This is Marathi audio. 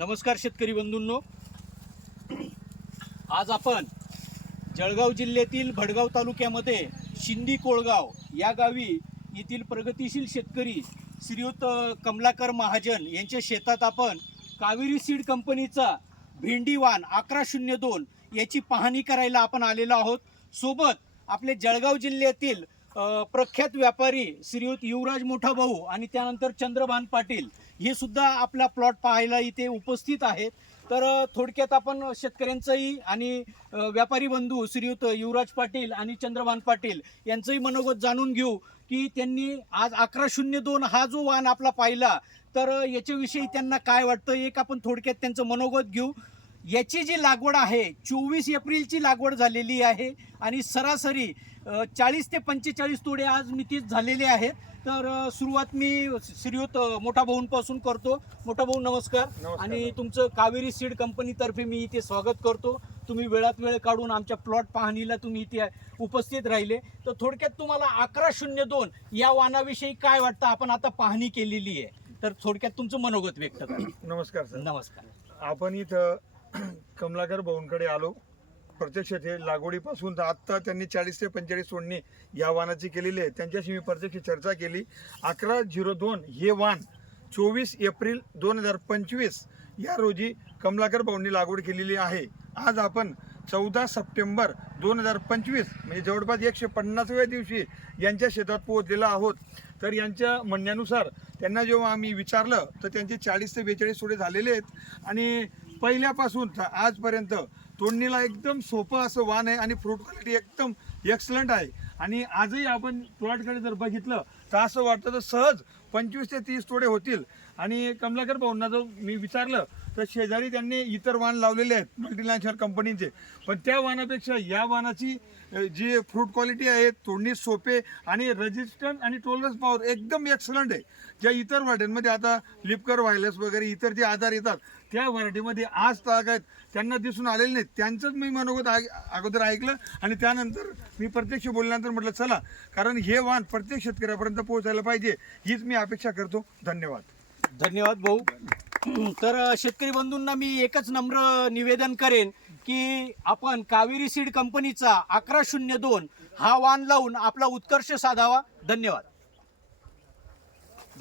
नमस्कार शेतकरी बंधूंनो, आज आपण जळगाव जिल्ह्यातील भडगाव तालुक्यामध्ये शिंदी कोळगाव या गावी येथील प्रगतिशील शेतकरी श्रीयुत कमलाकर महाजन यांच्या शेतात आपण कावेरी सीड कंपनीचा भेंडी वाण 1102 याची पाहणी करायला आपण आलेलो आहोत। सोबत आपले जळगाव जिल्ह्यातील प्रख्यात व्यापारी श्रीयुत युवराज मोठा भाऊ आणि त्यानंतर चंद्रभान पाटील हे सुद्धा आपला प्लॉट पाहायला इथे उपस्थित आहेत। तर थोडक्यात आपण शेतकऱ्यांचंही आणि व्यापारी बंधू श्रीयुत युवराज पाटील आणि चंद्रभान पाटील यांचंही मनोगत जाणून घेऊ की त्यांनी आज 1102 हा जो वाण आपला पाहिला तर याच्याविषयी त्यांना काय वाटतं, एक आपण थोडक्यात त्यांचं मनोगत घेऊ। याची जी लागवड आहे 24 एप्रिलची लागवड झालेली आहे आणि सरासरी 40 ते 45 तोडे आज मितीत झालेले आहेत। तर सुरुवात मी श्रीयुत मोठा भाऊंपासून करतो। मोठा भाऊ नमस्कार। आणि तुमचं कावेरी सीड कंपनीतर्फे मी इथे स्वागत करतो। तुम्ही वेळात वेळ काढून आमच्या प्लॉट पाहणीला तुम्ही इथे उपस्थित राहिले। तर थोडक्यात तुम्हाला 1102 या वाणाविषयी काय वाटतं, आपण आता पाहणी केलेली आहे तर थोडक्यात तुमचं मनोगत व्यक्त करा। नमस्कार सर। नमस्कार। आपण इथं कमलाकर भाऊंकडे आलो। प्रत्यक्ष ते लागवडीपासून तर आत्ता त्यांनी 40 ते 45 तोडणी या वाणाची केलेली आहे। त्यांच्याशी मी प्रत्यक्ष चर्चा केली। 1102 हे वाण 24 एप्रिल 2025 या रोजी कमलाकर भाऊंनी लागवड केलेली आहे। आज आपण 14 सप्टेंबर 2025 म्हणजे जवळपास 150व्या दिवशी यांच्या शेतात पोहोचलेलो आहोत। तर यांच्या म्हणण्यानुसार त्यांना जेव्हा आम्ही विचारलं तर त्यांचे 40 ते 42 तोडे झालेले आहेत आणि पहिल्यापासून आजपर्यंत तोडणीला एकदम सोपं असं वाण आहे आणि फ्रूट क्वालिटी एकदम एक्सलंट आहे। आणि आजही आपण प्लॉटकडे जर बघितलं तर असं वाटतं तर सहज 25 ते 30 तोडे होतील। आणि कमलाकर भाऊंना जर मी विचारलं तर शेजारी त्यांनी इतर वाण लावलेले आहेत मल्टीनॅशनल कंपनीचे, पण त्या वाणापेक्षा या वाणाची जी फ्रूट क्वालिटी आहे, तोडणी सोपे आणि रेजिस्टन्स आणि टॉलरन्स पॉवर एकदम एक्सलंट आहे। ज्या इतर व्हरायटीमध्ये आता लिपकर व्हायरस वगैरे इतर जे आजार येतात त्या व्हरायटीमध्ये आज तागायत त्यांना दिसून आलेले नाहीत। त्यांचंच मी मनोगत अगोदर ऐकलं आणि त्यानंतर मी प्रत्यक्ष बोलल्यानंतर म्हटलं चला, कारण हे वाण प्रत्येक शेतकऱ्यापर्यंत पोहोचायला पाहिजे हीच मी अपेक्षा करतो। धन्यवाद। धन्यवाद भाऊ। तर शेतकरी बंधूंना मी एकच नम्र निवेदन करेन की आपण कावेरी सीड कंपनीचा 1102 हा वाण लावून आपला उत्कर्ष साधावा। धन्यवाद।